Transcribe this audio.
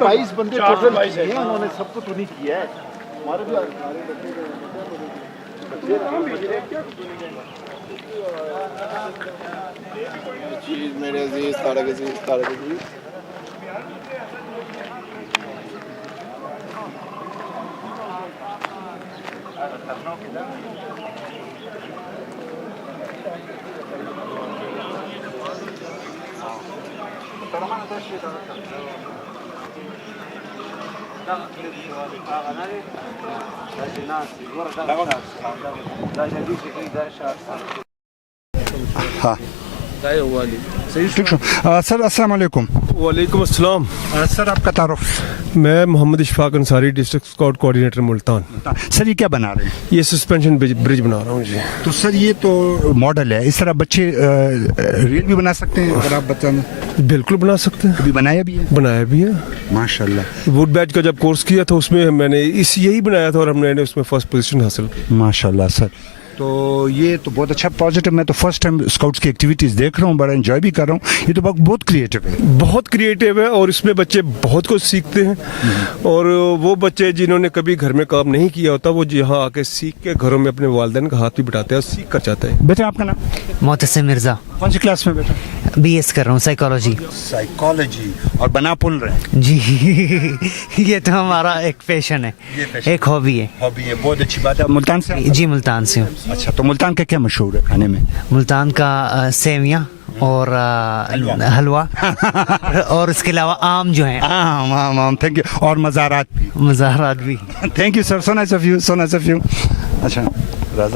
बाईस बंदे टोटल हैं, उन्होंने सबको तो नहीं किया है। हमारे भी चीज मेरे अजीज तारक अजीज हाँ सर अस्सलाम वालेकुम। वालेकुम अस्सलाम। सर आपका तारुफ? मैं Mohammad Ishfaq Ansari, district scout coordinator Multan. Sir ये क्या बना रहे हैं? ये सस्पेंशन ब्रिज बना रहा हूँ जी। तो सर ये तो मॉडल है, इस तरह बच्चे रेल भी बना सकते हैं अगर आप बताना? बिल्कुल बना सकते हैं। कभी बनाया भी है? बनाया भी है माशाल्लाह। वुड बैच का जब कोर्स किया था उसमें मैंने यही बनाया था और हमने उसमें फर्स्ट पोजीशन हासिल की। माशाल्लाह सर। तो ये तो बहुत अच्छा पॉजिटिव। मैं तो फर्स्ट टाइम स्काउट्स की एक्टिविटीज़ देख रहा हूँ, बड़ा एंजॉय भी कर रहा हूँ। ये तो बहुत क्रिएटिव है। बहुत क्रिएटिव है और इसमें बच्चे बहुत कुछ सीखते हैं। और वो बच्चे जिन्होंने कभी घर में काम नहीं किया होता वो यहाँ आके सीख के घरों में अपने वालिदैन का हाथ भी बटाते हैं और सीख कर जाते हैं। बेटा आपका नाम? मोहतसिम मिर्ज़ा। कौन सी क्लास में बेटा? BS कर रहा हूँ, साइकोलॉजी। साइकोलॉजी। और बना पुल रहे? जी ये तो हमारा एक पैशन है, एक हॉबी है। हॉबी है, बहुत अच्छी बात है। मुल्तान से? जी मुल्तान से हूँ। अच्छा, तो मुल्तान का क्या मशहूर है खाने में? मुल्तान का सेवियाँ और हलवा और उसके अलावा आम जो है। आम आम आम। Thank you. और मज़ारात भी? मज़ारात भी। Thank you sir, so nice of you, so nice of you. अच्छा राजा